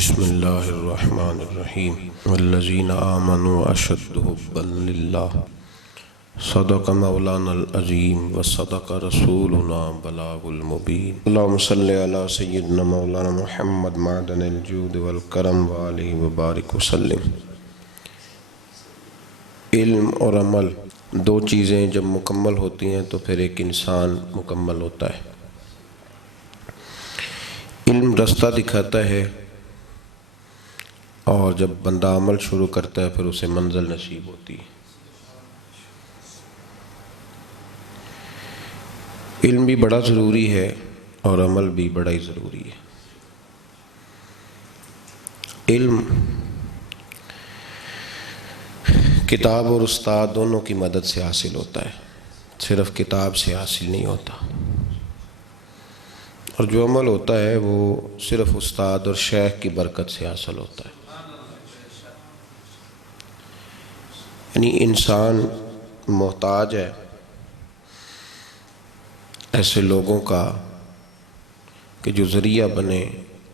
بسم اللہ الرحمن الرحیم والذین آمنوا اشد حبا للہ صدق مولانا العظیم وصدق رسولنا بلاغ المبین اللہم صلی علی سیدنا مولانا محمد معدن الجود والکرم وآلہ وبارک وسلم۔ علم اور عمل دو چیزیں جب مکمل ہوتی ہیں تو پھر ایک انسان مکمل ہوتا ہے۔ علم رستہ دکھاتا ہے اور جب بندہ عمل شروع کرتا ہے پھر اسے منزل نصیب ہوتی ہے۔ علم بھی بڑا ضروری ہے اور عمل بھی بڑا ہی ضروری ہے۔ علم کتاب اور استاد دونوں کی مدد سے حاصل ہوتا ہے، صرف کتاب سے حاصل نہیں ہوتا، اور جو عمل ہوتا ہے وہ صرف استاد اور شیخ کی برکت سے حاصل ہوتا ہے۔ یعنی انسان محتاج ہے ایسے لوگوں کا کہ جو ذریعہ بنے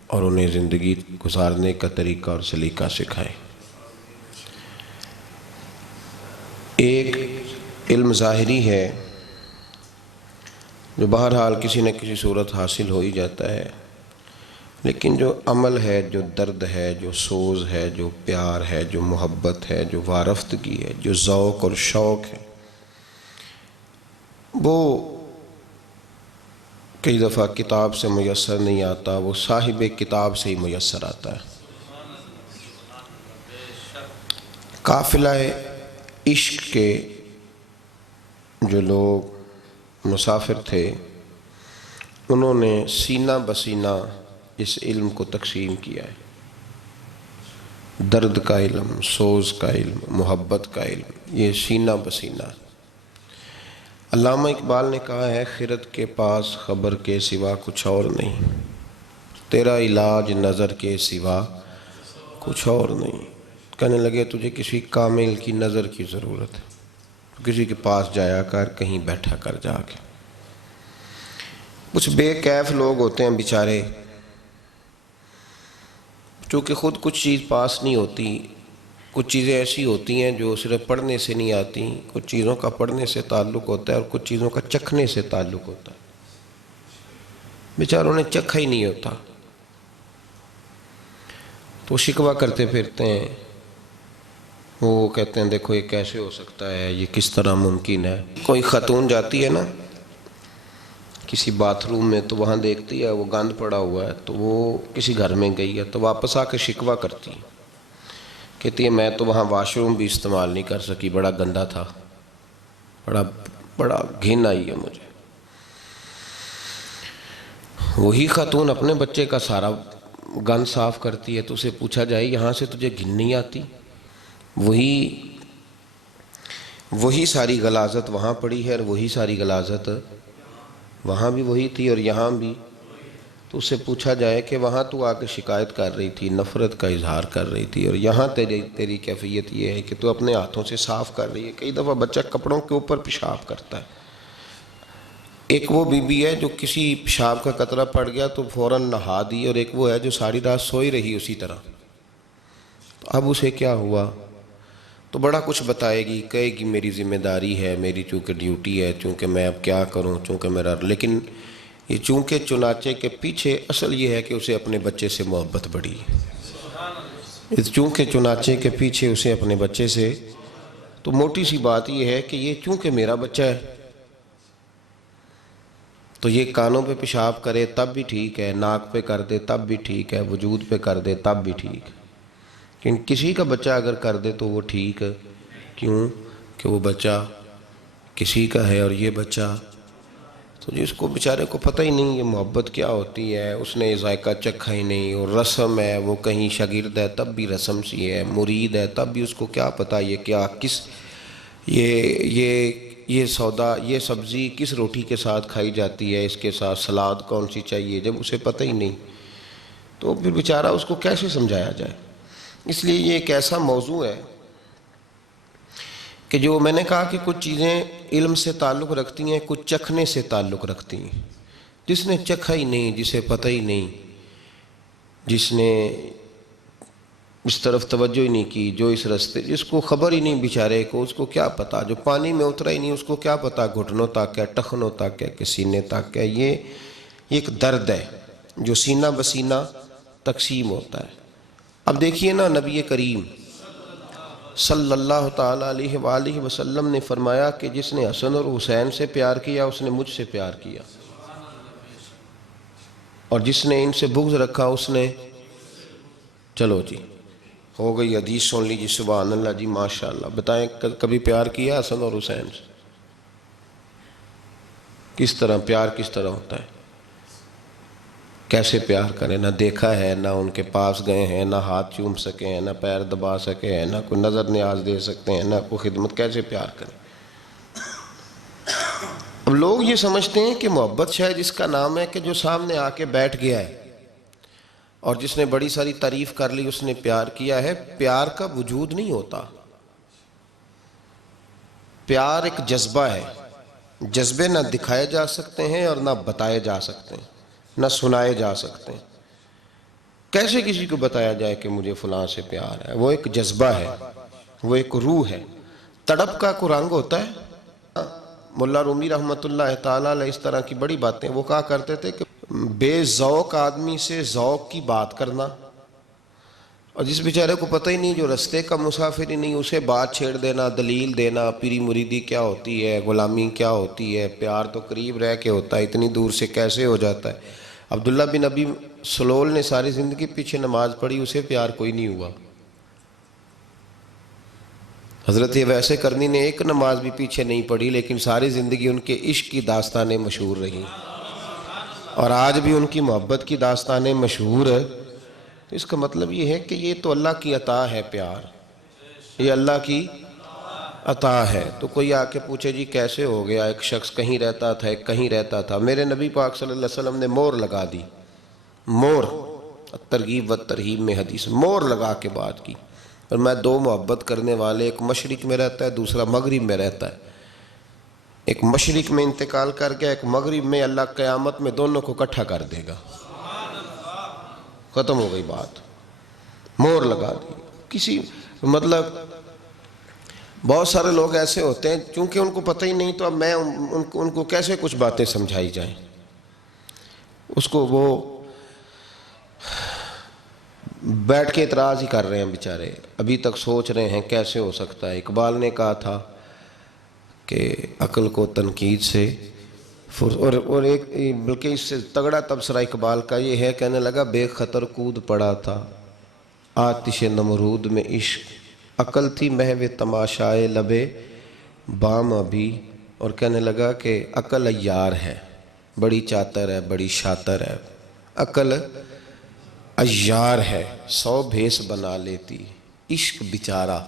اور انہیں زندگی گزارنے کا طریقہ اور سلیقہ سکھائیں۔ ایک علم ظاہری ہے جو بہرحال کسی نہ کسی صورت حاصل ہو ہی جاتا ہے، لیکن جو عمل ہے، جو درد ہے، جو سوز ہے، جو پیار ہے، جو محبت ہے، جو وارفتگی ہے، جو ذوق اور شوق ہے، وہ کئی دفعہ کتاب سے میسر نہیں آتا، وہ صاحب کتاب سے ہی میسر آتا ہے۔ قافلہ عشق کے جو لوگ مسافر تھے انہوں نے سینہ بسینہ اس علم کو تقسیم کیا ہے۔ درد کا علم، سوز کا علم، محبت کا علم، یہ سینہ بسینہ۔ علامہ اقبال نے کہا ہے خرد کے پاس خبر کے سوا کچھ اور نہیں، تیرا علاج نظر کے سوا کچھ اور نہیں۔ کہنے لگے تجھے کسی کامل کی نظر کی ضرورت ہے، کسی کے پاس جایا کر، کہیں بیٹھا کر جا کے۔ کچھ بے کیف لوگ ہوتے ہیں بیچارے، چونکہ خود کچھ چیز پاس نہیں ہوتی، کچھ چیزیں ایسی ہوتی ہیں جو صرف پڑھنے سے نہیں آتی، کچھ چیزوں کا پڑھنے سے تعلق ہوتا ہے اور کچھ چیزوں کا چکھنے سے تعلق ہوتا ہے۔ بیچاروں نے چکھا ہی نہیں ہوتا تو شکوہ کرتے پھرتے ہیں، وہ کہتے ہیں دیکھو یہ کیسے ہو سکتا ہے، یہ کس طرح ممکن ہے۔ کوئی خاتون جاتی ہے نا کسی باتھ روم میں تو وہاں دیکھتی ہے وہ گند پڑا ہوا ہے، تو وہ کسی گھر میں گئی ہے تو واپس آ کے شکوہ کرتی ہے، کہتی ہے میں تو وہاں واش روم بھی استعمال نہیں کر سکی، بڑا گندا تھا، بڑا گھن آئی ہے مجھے۔ وہی خاتون اپنے بچے کا سارا گند صاف کرتی ہے تو اسے پوچھا جائے یہاں سے تجھے گھن نہیں آتی؟ وہی ساری غلاظت وہاں پڑی ہے اور وہی ساری غلاظت وہاں بھی وہی تھی اور یہاں بھی، تو اس سے پوچھا جائے کہ وہاں تو آ کے شکایت کر رہی تھی، نفرت کا اظہار کر رہی تھی، اور یہاں تیری کیفیت یہ ہے کہ تو اپنے ہاتھوں سے صاف کر رہی ہے۔ کئی دفعہ بچہ کپڑوں کے اوپر پیشاب کرتا ہے، ایک وہ بی بی ہے جو کسی پیشاب کا قطرہ پڑ گیا تو فوراً نہا دی، اور ایک وہ ہے جو ساری رات سوئی رہی اسی طرح، تو اب اسے کیا ہوا تو بڑا کچھ بتائے گی، کہے گی میری ذمہ داری ہے، میری چونکہ ڈیوٹی ہے، چونکہ میں اب کیا کروں، چونکہ میرا، لیکن یہ چونکہ چنانچہ کے پیچھے اصل یہ ہے کہ اسے اپنے بچے سے محبت بڑھی، اس چونکہ چنانچہ کے پیچھے اسے اپنے بچے سے، تو موٹی سی بات یہ ہے کہ یہ چونکہ میرا بچہ ہے تو یہ کانوں پہ پیشاب کرے تب بھی ٹھیک ہے، ناک پہ کر دے تب بھی ٹھیک ہے، وجود پہ کر دے تب بھی ٹھیک ہے، لیکن کسی کا بچہ اگر کر دے تو وہ ٹھیک ہے، کیوں کہ وہ بچہ کسی کا ہے اور یہ بچہ تو جس کو بیچارے کو پتہ ہی نہیں یہ محبت کیا ہوتی ہے، اس نے ذائقہ چکھا ہی نہیں، اور رسم ہے، وہ کہیں شاگرد ہے تب بھی رسم سی ہے، مرید ہے تب بھی اس کو کیا پتہ یہ کیا کس یہ سودا، یہ سبزی کس روٹی کے ساتھ کھائی جاتی ہے، اس کے ساتھ سلاد کون سی چاہیے، جب اسے پتہ ہی نہیں تو پھر بیچارہ اس کو کیسے سمجھایا جائے۔ اس لیے یہ ایک ایسا موضوع ہے کہ جو میں نے کہا کہ کچھ چیزیں علم سے تعلق رکھتی ہیں، کچھ چکھنے سے تعلق رکھتی ہیں۔ جس نے چکھا ہی نہیں، جسے پتہ ہی نہیں، جس نے اس طرف توجہ ہی نہیں کی، جو اس رستے، جس کو خبر ہی نہیں بیچارے کو، اس کو کیا پتا، جو پانی میں اترا ہی نہیں اس کو کیا پتا گھٹنوں تک ہے، ٹخنوں تک ہے کہ سینے تک ہے۔ یہ ایک درد ہے جو سینہ بسینہ تقسیم ہوتا ہے۔ اب دیکھیے نا، نبی کریم صلی اللہ تعالیٰ علیہ وآلہ وسلم نے فرمایا کہ جس نے حسن اور حسین سے پیار کیا اس نے مجھ سے پیار کیا، اور جس نے ان سے بغض رکھا اس نے، چلو جی ہو گئی، حدیث سن لیجیے، سبحان اللہ جی، ماشاءاللہ۔ بتائیں کبھی پیار کیا حسن اور حسین سے؟ کس طرح پیار کس طرح ہوتا ہے، کیسے پیار کریں؟ نہ دیکھا ہے، نہ ان کے پاس گئے ہیں، نہ ہاتھ چوم سکے ہیں، نہ پیر دبا سکے ہیں، نہ کوئی نظر نیاز دے سکتے ہیں، نہ کوئی خدمت، کیسے پیار کریں؟ اب لوگ یہ سمجھتے ہیں کہ محبت شاید اس کا نام ہے کہ جو سامنے آ کے بیٹھ گیا ہے اور جس نے بڑی ساری تعریف کر لی اس نے پیار کیا ہے۔ پیار کا وجود نہیں ہوتا، پیار ایک جذبہ ہے۔ جذبے نہ دکھائے جا سکتے ہیں اور نہ بتائے جا سکتے ہیں، نہ سنائے جا سکتے ہیں۔ کیسے کسی کو بتایا جائے کہ مجھے فلاں سے پیار ہے؟ وہ ایک جذبہ ہے، وہ ایک روح ہے۔ تڑپ کا کوئی رنگ ہوتا ہے؟ مولا رومی رحمۃ اللہ تعالیٰ علیہ اس طرح کی بڑی باتیں وہ کہا کرتے تھے کہ بے ذوق آدمی سے ذوق کی بات کرنا، اور جس بیچارے کو پتہ ہی نہیں، جو رستے کا مسافر ہی نہیں، اسے بات چھیڑ دینا، دلیل دینا، پیری مریدی کیا ہوتی ہے، غلامی کیا ہوتی ہے، پیار تو قریب رہ کے ہوتا ہے، اتنی دور سے کیسے ہو جاتا ہے۔ عبداللہ بن ابی سلول نے ساری زندگی پیچھے نماز پڑھی، اسے پیار کوئی نہیں ہوا۔ حضرت ویسے کرنی نے ایک نماز بھی پیچھے نہیں پڑھی، لیکن ساری زندگی ان کے عشق کی داستانیں مشہور رہیں، اور آج بھی ان کی محبت کی داستانیں مشہور ہے۔ اس کا مطلب یہ ہے کہ یہ تو اللہ کی عطا ہے، پیار یہ اللہ کی عطا ہے۔ تو کوئی آ کے پوچھے جی کیسے ہو گیا، ایک شخص کہیں رہتا تھا ایک کہیں رہتا تھا، میرے نبی پاک صلی اللہ علیہ وسلم نے مور لگا دی، مور، ترغیب و ترہیب میں حدیث، مور لگا کے بات کی۔ اور میں دو محبت کرنے والے، ایک مشرق میں رہتا ہے دوسرا مغرب میں رہتا ہے، ایک مشرق میں انتقال کر گیا، ایک مغرب میں، اللہ قیامت میں دونوں کو اکٹھا کر دے گا۔ ختم ہو گئی بات، مور لگا دی۔ کسی مطلب بہت سارے لوگ ایسے ہوتے ہیں چونکہ ان کو پتہ ہی نہیں، تو اب میں ان کو کیسے کچھ باتیں سمجھائی جائیں؟ اس کو وہ بیٹھ کے اعتراض ہی کر رہے ہیں بیچارے، ابھی تک سوچ رہے ہیں کیسے ہو سکتا ہے۔ اقبال نے کہا تھا کہ عقل کو تنقید سے، اور ایک بلکہ اس سے تگڑا تبصرہ اقبال کا یہ ہے، کہنے لگا بے خطر کود پڑا تھا آتش نمرود میں عشق، عقل تھی محو تماشائے لبے بام ابھی، اور کہنے لگا کہ عقل عیار ہے، بڑی چاتر ہے، بڑی شاطر ہے، عقل عیار ہے، 100 بھیس بنا لیتی، عشق بیچارہ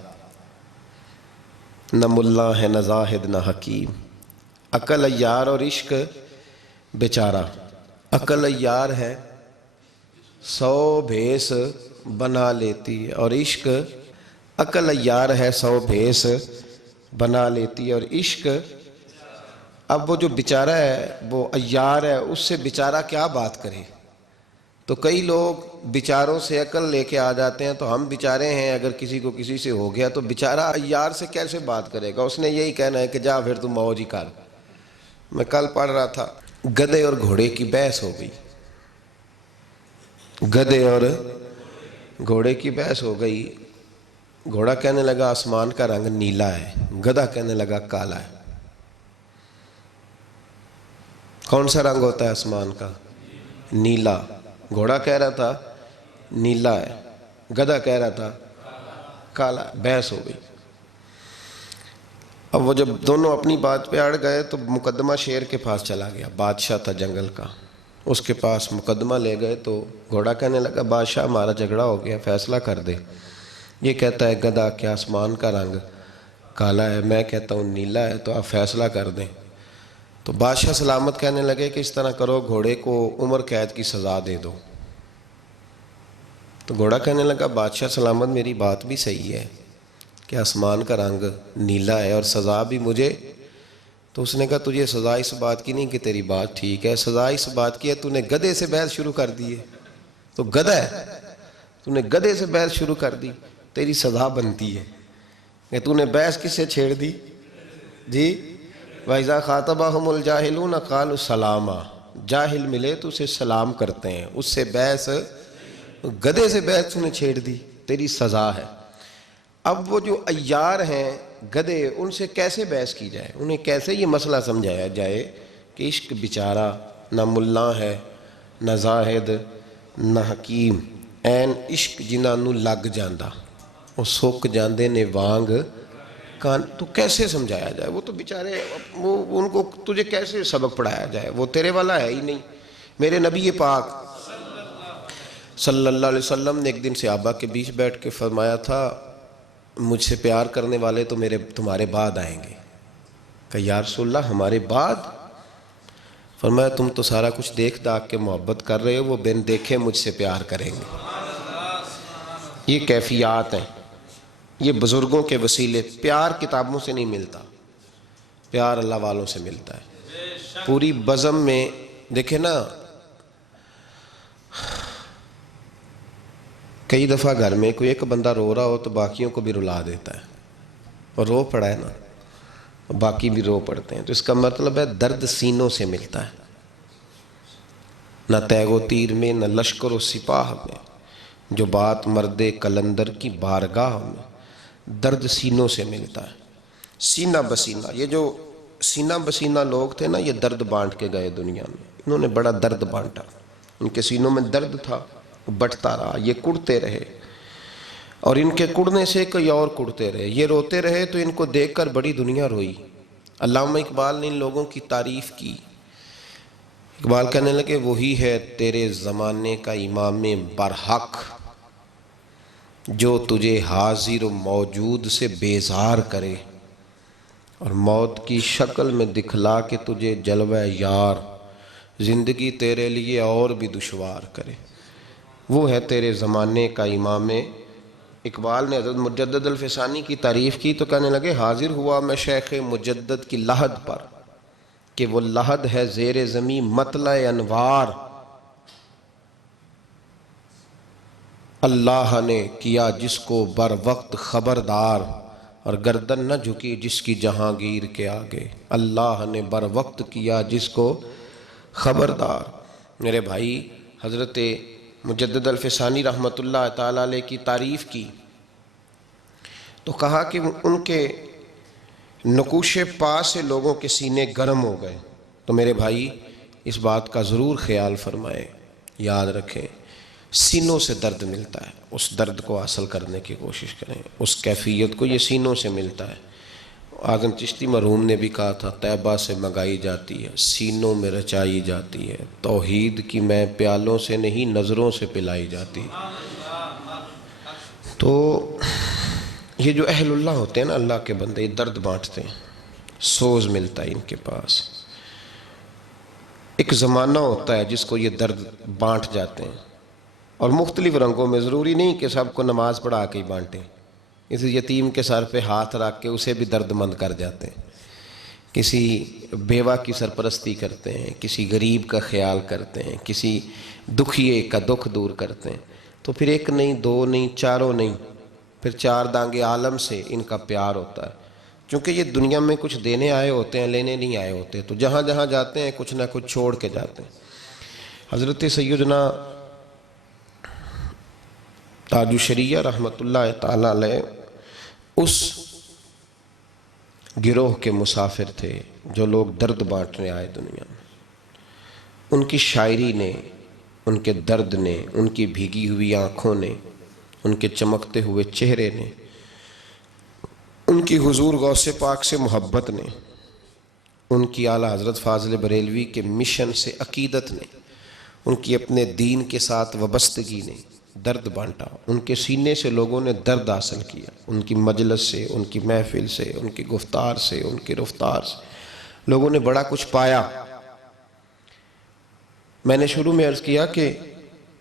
نہ ملا ہے نہ زاہد نہ حکیم۔ عقل عیار اور عشق بیچارہ، عقل عیار ہے 100 بھیس بنا لیتی، اور عشق، عقل عیار ہے 100 بھیس بنا لیتی، اور عشق، اب وہ جو بیچارہ ہے وہ عیار ہے، اس سے بیچارہ کیا بات کرے؟ تو کئی لوگ بیچاروں سے عقل لے کے آ جاتے ہیں، تو ہم بیچارے ہیں، اگر کسی کو کسی سے ہو گیا تو بیچارہ عیار سے کیسے بات کرے گا؟ اس نے یہی کہنا ہے کہ جا پھر تم موج ہی کر۔ میں کل پڑھ رہا تھا، گدھے اور گھوڑے کی بحث ہو گئی، گدھے اور گھوڑے کی بحث ہو گئی۔ گھوڑا کہنے لگا آسمان کا رنگ نیلا ہے، گدھا کہنے لگا کالا ہے۔ کون سا رنگ ہوتا ہے آسمان کا؟ نیلا۔ گھوڑا کہہ رہا تھا نیلا ہے، گدھا کہہ رہا تھا کالا۔ بحث ہو گئی۔ اب وہ جب دونوں اپنی بات پہ اڑ گئے تو مقدمہ شیر کے پاس چلا گیا، بادشاہ تھا جنگل کا، اس کے پاس مقدمہ لے گئے۔ تو گھوڑا کہنے لگا بادشاہ ہمارا جھگڑا ہو گیا، فیصلہ کر دے۔ یہ کہتا ہے گدھا کہ آسمان کا رنگ کالا ہے، میں کہتا ہوں نیلا ہے، تو آپ فیصلہ کر دیں۔ تو بادشاہ سلامت کہنے لگے کہ اس طرح کرو، گھوڑے کو عمر قید کی سزا دے دو۔ تو گھوڑا کہنے لگا بادشاہ سلامت میری بات بھی صحیح ہے کہ آسمان کا رنگ نیلا ہے اور سزا بھی مجھے۔ تو اس نے کہا تجھے سزا اس بات کی نہیں کہ تیری بات ٹھیک ہے، سزا اس بات کی ہے تو نے گدھے سے بحث شروع کر دی ہے، تو گدھا ہے۔ تو نے گدھے سے بحث شروع کر دی، تیری سزا بنتی ہے کہ تو نے بحث کس سے چھیڑ دی جی؟ وَإِذَا خَاطَبَهُمُ الْجَاهِلُونَ قَالُوا سَلَامًا، جاہل ملے تو اسے سلام کرتے ہیں، اس سے بحث، گدھے سے بحث تو نے چھیڑ دی، تیری سزا ہے۔ اب وہ جو عیار ہیں گدھے، ان سے کیسے بحث کی جائے، انہیں کیسے یہ مسئلہ سمجھایا جائے کہ عشق بیچارہ نہ ملا ہے نہ زاہد نہ حکیم، این عشق جنہاں نو لگ جاندہ وہ سک جاندے نے وانگ کان، تو کیسے سمجھایا جائے؟ وہ تو بیچارے، وہ ان کو تجھے کیسے سبق پڑھایا جائے، وہ تیرے والا ہے ہی نہیں۔ میرے نبی پاک صلی اللہ علیہ وسلم نے ایک دن صحابہ کے بیچ بیٹھ کے فرمایا تھا مجھ سے پیار کرنے والے تو تمہارے بعد آئیں گے۔ کہ یا رسول اللہ ہمارے بعد؟ فرمایا تم تو سارا کچھ دیکھ داکھ کے محبت کر رہے ہو، وہ بن دیکھے مجھ سے پیار کریں گے۔ یہ کیفیات ہیں، یہ بزرگوں کے وسیلے۔ پیار کتابوں سے نہیں ملتا، پیار اللہ والوں سے ملتا ہے۔ پوری بزم میں دیکھیں نا، کئی دفعہ گھر میں کوئی ایک بندہ رو رہا ہو تو باقیوں کو بھی رلا دیتا ہے، اور رو پڑا ہے نا، باقی بھی رو پڑتے ہیں، تو اس کا مطلب ہے درد سینوں سے ملتا ہے، نہ تیغ و تیر میں، نہ لشکر و سپاہ میں، جو بات مرد کلندر کی بارگاہ میں، درد سینوں سے ملتا ہے۔ سینہ بسینہ، یہ جو سینہ بسینہ لوگ تھے نا، یہ درد بانٹ کے گئے دنیا میں، انہوں نے بڑا درد بانٹا، ان کے سینوں میں درد تھا، بٹتا رہا، یہ کڑتے رہے، اور ان کے کڑنے سے کوئی اور کڑتے رہے، یہ روتے رہے تو ان کو دیکھ کر بڑی دنیا روئی۔ علامہ اقبال نے ان لوگوں کی تعریف کی، اقبال کہنے لگے وہی ہے تیرے زمانے کا امام برحق، جو تجھے حاضر و موجود سے بیزار کرے، اور موت کی شکل میں دکھلا کے تجھے جلوہ یار، زندگی تیرے لیے اور بھی دشوار کرے۔ وہ ہے تیرے زمانے کا امام۔ اقبال نے حضرت مجدد الفسانی کی تعریف کی تو کہنے لگے حاضر ہوا میں شیخ مجدد کی لحد پر، کہ وہ لحد ہے زیر زمین مطلع انوار، اللہ نے کیا جس کو بر وقت خبردار، اور گردن نہ جھکی جس کی جہانگیر کے آگے، اللہ نے بر وقت کیا جس کو خبردار۔ میرے بھائی، حضرت مجدد الفسانی رحمۃ اللہ تعالیٰ علیہ کی تعریف کی تو کہا کہ ان کے نقوش پا سے لوگوں کے سینے گرم ہو گئے۔ تو میرے بھائی اس بات کا ضرور خیال فرمائیں، یاد رکھیں، سینوں سے درد ملتا ہے، اس درد کو حاصل کرنے کی کوشش کریں، اس کیفیت کو، یہ سینوں سے ملتا ہے۔ اعظم چشتی مرحوم نے بھی کہا تھا طیبہ سے منگائی جاتی ہے، سینوں میں رچائی جاتی ہے، توحید کی میں پیالوں سے نہیں نظروں سے پلائی جاتی ہے۔ تو یہ جو اہل اللہ ہوتے ہیں نا، اللہ کے بندے، یہ درد بانٹتے ہیں، سوز ملتا ہے ان کے پاس۔ ایک زمانہ ہوتا ہے جس کو یہ درد بانٹ جاتے ہیں، اور مختلف رنگوں میں، ضروری نہیں کہ سب کو نماز پڑھا کے ہی بانٹیں، اس یتیم کے سر پہ ہاتھ رکھ کے اسے بھی درد مند کر جاتے ہیں، کسی بیوہ کی سرپرستی کرتے ہیں، کسی غریب کا خیال کرتے ہیں، کسی دکھیے کا دکھ دور کرتے ہیں، تو پھر ایک نہیں، دو نہیں، چاروں نہیں، پھر چار دانگے عالم سے ان کا پیار ہوتا ہے، چونکہ یہ دنیا میں کچھ دینے آئے ہوتے ہیں، لینے نہیں آئے ہوتے، تو جہاں جہاں جاتے ہیں کچھ نہ کچھ چھوڑ کے جاتے ہیں۔ حضرت سیدنا تاج الشریعہ رحمۃ اللہ تعالیٰ علیہ اس گروہ کے مسافر تھے جو لوگ درد بانٹنے آئے دنیا میں۔ ان کی شاعری نے، ان کے درد نے، ان کی بھیگی ہوئی آنکھوں نے، ان کے چمکتے ہوئے چہرے نے، ان کی حضور غوث پاک سے محبت نے، ان کی اعلیٰ حضرت فاضل بریلوی کے مشن سے عقیدت نے، ان کی اپنے دین کے ساتھ وابستگی نے درد بانٹا۔ ان کے سینے سے لوگوں نے درد حاصل کیا، ان کی مجلس سے، ان کی محفل سے، ان کی گفتار سے، ان کی رفتار سے لوگوں نے بڑا کچھ پایا۔ میں نے شروع میں عرض کیا کہ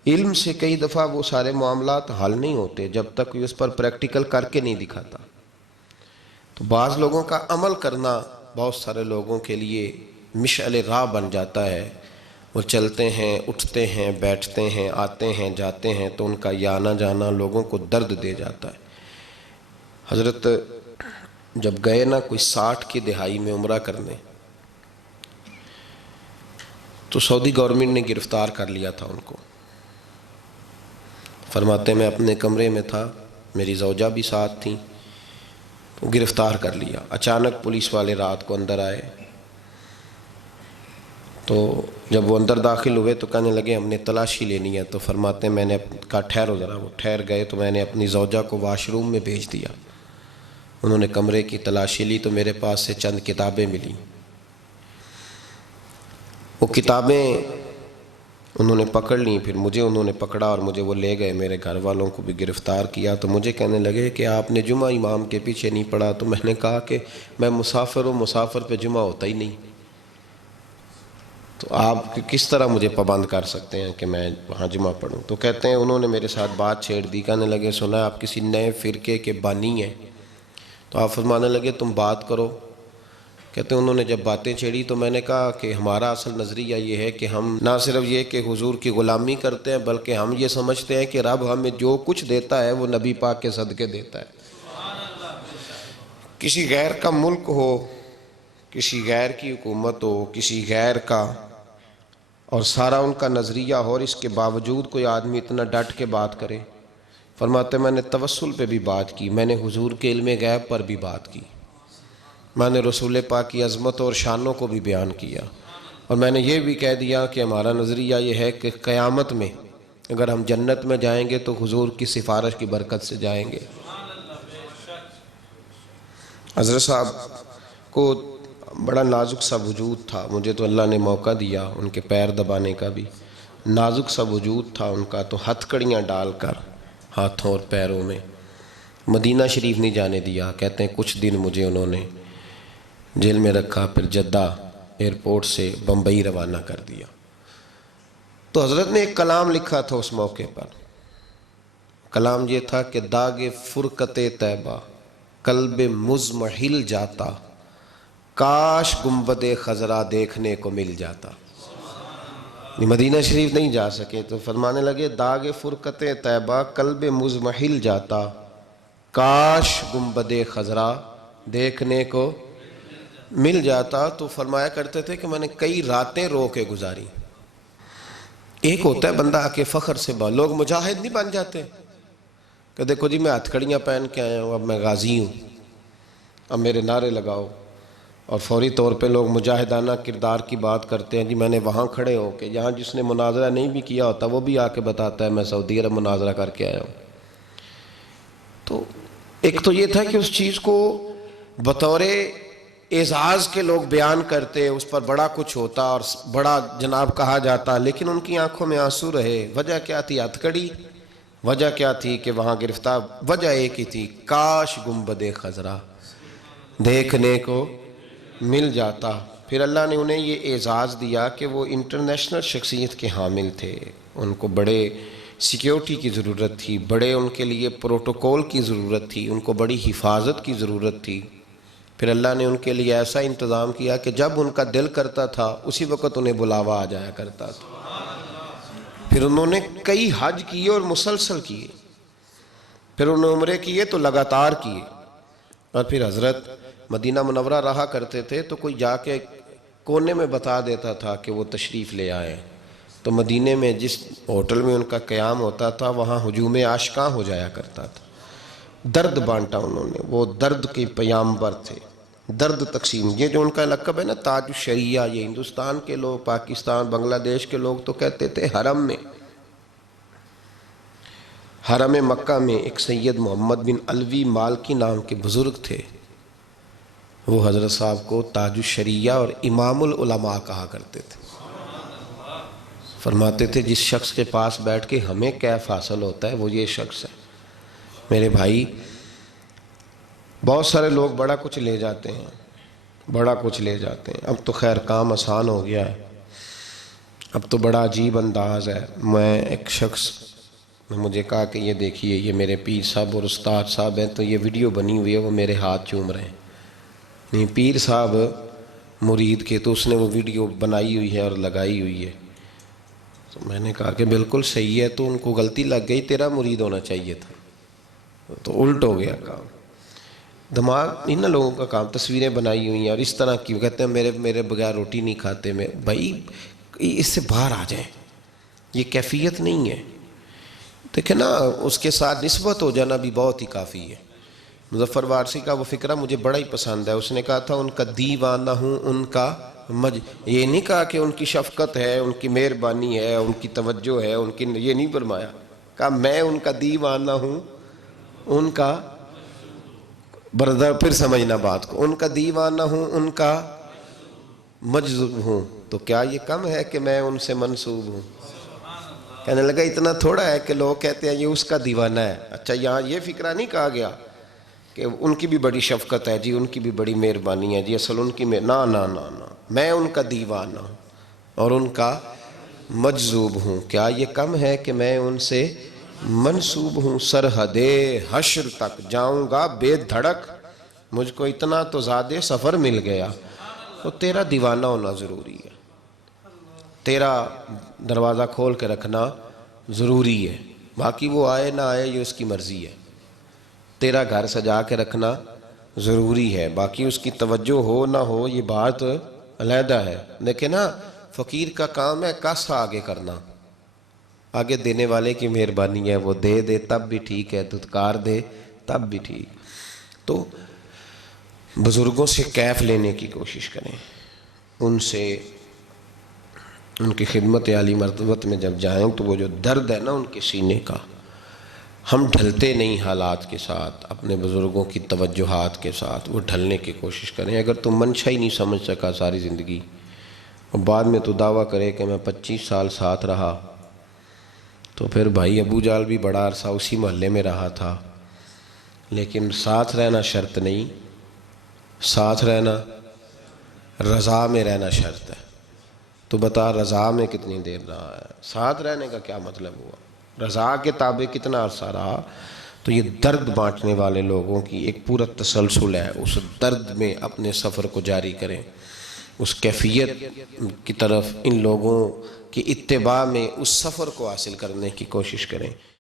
علم سے کئی دفعہ وہ سارے معاملات حل نہیں ہوتے جب تک کوئی اس پر پریکٹیکل کر کے نہیں دکھاتا۔ تو بعض لوگوں کا عمل کرنا بہت سارے لوگوں کے لیے مشعل راہ بن جاتا ہے، وہ چلتے ہیں، اٹھتے ہیں، بیٹھتے ہیں، آتے ہیں، جاتے ہیں، تو ان کا یہ آنا جانا لوگوں کو درد دے جاتا ہے۔ حضرت جب گئے نا کوئی 60 کی دہائی میں عمرہ کرنے، تو سعودی گورنمنٹ نے گرفتار کر لیا تھا ان کو۔ فرماتے میں اپنے کمرے میں تھا، میری زوجہ بھی ساتھ تھیں، تو گرفتار کر لیا۔ اچانک پولیس والے رات کو اندر آئے، تو جب وہ اندر داخل ہوئے تو کہنے لگے ہم نے تلاشی لینی ہے۔ تو فرماتے میں نے کہا ٹھہرو ذرا، وہ ٹھہر گئے، تو میں نے اپنی زوجہ کو واش روم میں بھیج دیا۔ انہوں نے کمرے کی تلاشی لی تو میرے پاس سے چند کتابیں ملیں۔ وہ کتابیں انہوں نے پکڑ لیں، پھر مجھے انہوں نے پکڑا اور مجھے وہ لے گئے، میرے گھر والوں کو بھی گرفتار کیا۔ تو مجھے کہنے لگے کہ آپ نے جمعہ امام کے پیچھے نہیں پڑھا۔ تو میں نے کہا کہ میں مسافر ہوں، مسافر پہ جمعہ ہوتا ہی نہیں، تو آپ کس طرح مجھے پابند کر سکتے ہیں کہ میں وہاں جمعہ پڑھوں؟ تو کہتے ہیں انہوں نے میرے ساتھ بات چھیڑ دی، کہنے لگے سنا آپ کسی نئے فرقے کے بانی ہیں؟ تو آپ فرمانے لگے تم بات کرو۔ کہتے ہیں انہوں نے جب باتیں چھیڑی تو میں نے کہا کہ ہمارا اصل نظریہ یہ ہے کہ ہم نہ صرف یہ کہ حضور کی غلامی کرتے ہیں، بلکہ ہم یہ سمجھتے ہیں کہ رب ہمیں جو کچھ دیتا ہے وہ نبی پاک کے صدقے دیتا ہے۔ کسی غیر کا ملک ہو، کسی غیر کی حکومت ہو، کسی غیر کا، اور سارا ان کا نظریہ ہو، اور اس کے باوجود کوئی آدمی اتنا ڈٹ کے بات کرے۔ فرماتے میں نے توسل پہ بھی بات کی، میں نے حضور کے علم غیب پر بھی بات کی، میں نے رسول پاک کی عظمت اور شانوں کو بھی بیان کیا، اور میں نے یہ بھی کہہ دیا کہ ہمارا نظریہ یہ ہے کہ قیامت میں اگر ہم جنت میں جائیں گے تو حضور کی سفارش کی برکت سے جائیں گے۔ حضرت صاحب کو بڑا نازک سا وجود تھا، مجھے تو اللہ نے موقع دیا ان کے پیر دبانے کا بھی، نازک سا وجود تھا ان کا، تو ہتھ کڑیاں ڈال کر ہاتھوں اور پیروں میں مدینہ شریف نہیں جانے دیا۔ کہتے ہیں کچھ دن مجھے انہوں نے جیل میں رکھا، پھر جدہ ایئرپورٹ سے بمبئی روانہ کر دیا۔ تو حضرت نے ایک کلام لکھا تھا اس موقع پر، کلام یہ تھا کہ داغ فرقت طیبہ قلب مضمحل جاتا، کاش گنبد خضرا دیکھنے کو مل جاتا۔ مدینہ شریف نہیں جا سکے تو فرمانے لگے داغ فرقت طیبہ قلب مضمحل جاتا، کاش گنبد خضرا دیکھنے کو مل جاتا۔ تو فرمایا کرتے تھے کہ میں نے کئی راتیں رو کے گزاری۔ ایک ہوتا ہے بندہ آ کے فخر سے لوگ مجاہد نہیں بن جاتے کہ دیکھو جی میں ہتھ کڑیاں پہن کے آیا ہوں، اب میں غازی ہوں، اب میرے نعرے لگاؤ، اور فوری طور پہ لوگ مجاہدانہ کردار کی بات کرتے ہیں۔ جی میں نے وہاں کھڑے ہو کے، یہاں جس نے مناظرہ نہیں بھی کیا ہوتا وہ بھی آ کے بتاتا ہے میں سعودی عرب مناظرہ کر کے آیا ہوں۔ تو ایک تو یہ تھا کہ اس چیز کو بطور اعزاز کے لوگ بیان کرتے، اس پر بڑا کچھ ہوتا اور بڑا جناب کہا جاتا، لیکن ان کی آنکھوں میں آنسو رہے۔ وجہ کیا تھی؟ ہتھ کڑی۔ وجہ کیا تھی کہ وہاں گرفتار؟ وجہ ایک ہی تھی، کاش گنبد خضرا دیکھنے کو مل جاتا۔ پھر اللہ نے انہیں یہ اعزاز دیا کہ وہ انٹرنیشنل شخصیت کے حامل تھے، ان کو بڑے سیکیورٹی کی ضرورت تھی، بڑے ان کے لیے پروٹوکول کی ضرورت تھی، ان کو بڑی حفاظت کی ضرورت تھی۔ پھر اللہ نے ان کے لیے ایسا انتظام کیا کہ جب ان کا دل کرتا تھا اسی وقت انہیں بلاوا آ جایا کرتا تھا۔ پھر انہوں نے کئی حج کیے اور مسلسل کیے، پھر انہوں نے عمرے کیے تو لگاتار کیے، اور پھر حضرت مدینہ منورہ رہا کرتے تھے تو کوئی جا کے کونے میں بتا دیتا تھا کہ وہ تشریف لے آئے، تو مدینے میں جس ہوٹل میں ان کا قیام ہوتا تھا وہاں ہجوم عاشقاں ہو جایا کرتا تھا۔ درد بانٹا انہوں نے، وہ درد کے پیامبر تھے، درد تقسیم۔ یہ جو ان کا لقب ہے نا تاج الشریعہ، یہ ہندوستان کے لوگ، پاکستان، بنگلہ دیش کے لوگ تو کہتے تھے حرم مکہ میں ایک سید محمد بن علوی مالکی نام کے بزرگ تھے، وہ حضرت صاحب کو تاج الشریعہ اور امام العلماء کہا کرتے تھے۔ فرماتے تھے جس شخص کے پاس بیٹھ کے ہمیں کیف حاصل ہوتا ہے وہ یہ شخص ہے۔ میرے بھائی بہت سارے لوگ بڑا کچھ لے جاتے ہیں، بڑا کچھ لے جاتے ہیں۔ اب تو خیر کام آسان ہو گیا ہے، اب تو بڑا عجیب انداز ہے۔ میں ایک شخص نے مجھے کہا کہ یہ دیکھیے یہ میرے پیر صاحب اور استاد صاحب ہیں، تو یہ ویڈیو بنی ہوئی ہے، وہ میرے ہاتھ چوم رہے ہیں۔ نہیں پیر صاحب مرید کے، تو اس نے وہ ویڈیو بنائی ہوئی ہے اور لگائی ہوئی ہے۔ تو میں نے کہا کہ بالکل صحیح ہے، تو ان کو غلطی لگ گئی، تیرا مرید ہونا چاہیے تھا، تو الٹ ہو گیا کام۔ دماغ ان لوگوں کا کام، تصویریں بنائی ہوئی ہیں اور اس طرح کی، وہ کہتے ہیں میرے بغیر روٹی نہیں کھاتے میں، بھائی اس سے باہر آ جائیں، یہ کیفیت نہیں ہے۔ دیکھیں نا، اس کے ساتھ نسبت ہو جانا بھی بہت ہی کافی ہے۔ مظفر وارثی کا وہ فقرہ مجھے بڑا ہی پسند ہے، اس نے کہا تھا ان کا دیوانہ ہوں، ان کا یہ نہیں کہا کہ ان کی شفقت ہے، ان کی مہربانی ہے، ان کی توجہ ہے، ان کی، یہ نہیں فرمایا، کہا میں ان کا دیوانہ ہوں، ان کا بردر، پھر سمجھنا بات کو، ان کا دیوانہ ہوں، ان کا مجذوب ہوں، تو کیا یہ کم ہے کہ میں ان سے منسوب ہوں؟ کہنے لگا اتنا تھوڑا ہے کہ لوگ کہتے ہیں یہ اس کا دیوانہ ہے۔ اچھا، یہاں یہ فکرہ نہیں کہا گیا کہ ان کی بھی بڑی شفقت ہے جی، ان کی بھی بڑی مہربانی ہے جی، اصل ان کی نا نا نا نا، میں ان کا دیوانہ ہوں اور ان کا مجذوب ہوں، کیا یہ کم ہے کہ میں ان سے منسوب ہوں؟ سرحد حشر تک جاؤں گا بے دھڑک، مجھ کو اتنا تو زیادہ سفر مل گیا۔ تو تیرا دیوانہ ہونا ضروری ہے، تیرا دروازہ کھول کے رکھنا ضروری ہے، باقی وہ آئے نہ آئے یہ اس کی مرضی ہے۔ تیرا گھر سجا کے رکھنا ضروری ہے، باقی اس کی توجہ ہو نہ ہو یہ بات علیحدہ ہے۔ دیکھیں نا، فقیر کا کام ہے کس آگے کرنا، آگے دینے والے کی مہربانی ہے، وہ دے دے تب بھی ٹھیک ہے، دھتکار دے تب بھی ٹھیک۔ تو بزرگوں سے کیف لینے کی کوشش کریں، ان سے، ان کی خدمت عالی مرتبت میں جب جائیں تو وہ جو درد ہے نا ان کے سینے کا، ہم ڈھلتے نہیں حالات کے ساتھ، اپنے بزرگوں کی توجہات کے ساتھ، وہ ڈھلنے کی کوشش کریں۔ اگر تم منشا ہی نہیں سمجھ سکا ساری زندگی، اور بعد میں تو دعویٰ کرے کہ میں 25 سال ساتھ رہا، تو پھر بھائی ابو جال بھی بڑا عرصہ اسی محلے میں رہا تھا، لیکن ساتھ رہنا شرط نہیں، ساتھ رہنا، رضا میں رہنا شرط ہے۔ تو بتا رضا میں کتنی دیر رہا ہے؟ ساتھ رہنے کا کیا مطلب ہوا؟ رضا کے تابع کتنا عرصہ رہا؟ تو یہ درد بانٹنے والے لوگوں کی ایک پورا تسلسل ہے، اس درد میں اپنے سفر کو جاری کریں، اس کیفیت کی طرف ان لوگوں کی اتباع میں اس سفر کو حاصل کرنے کی کوشش کریں۔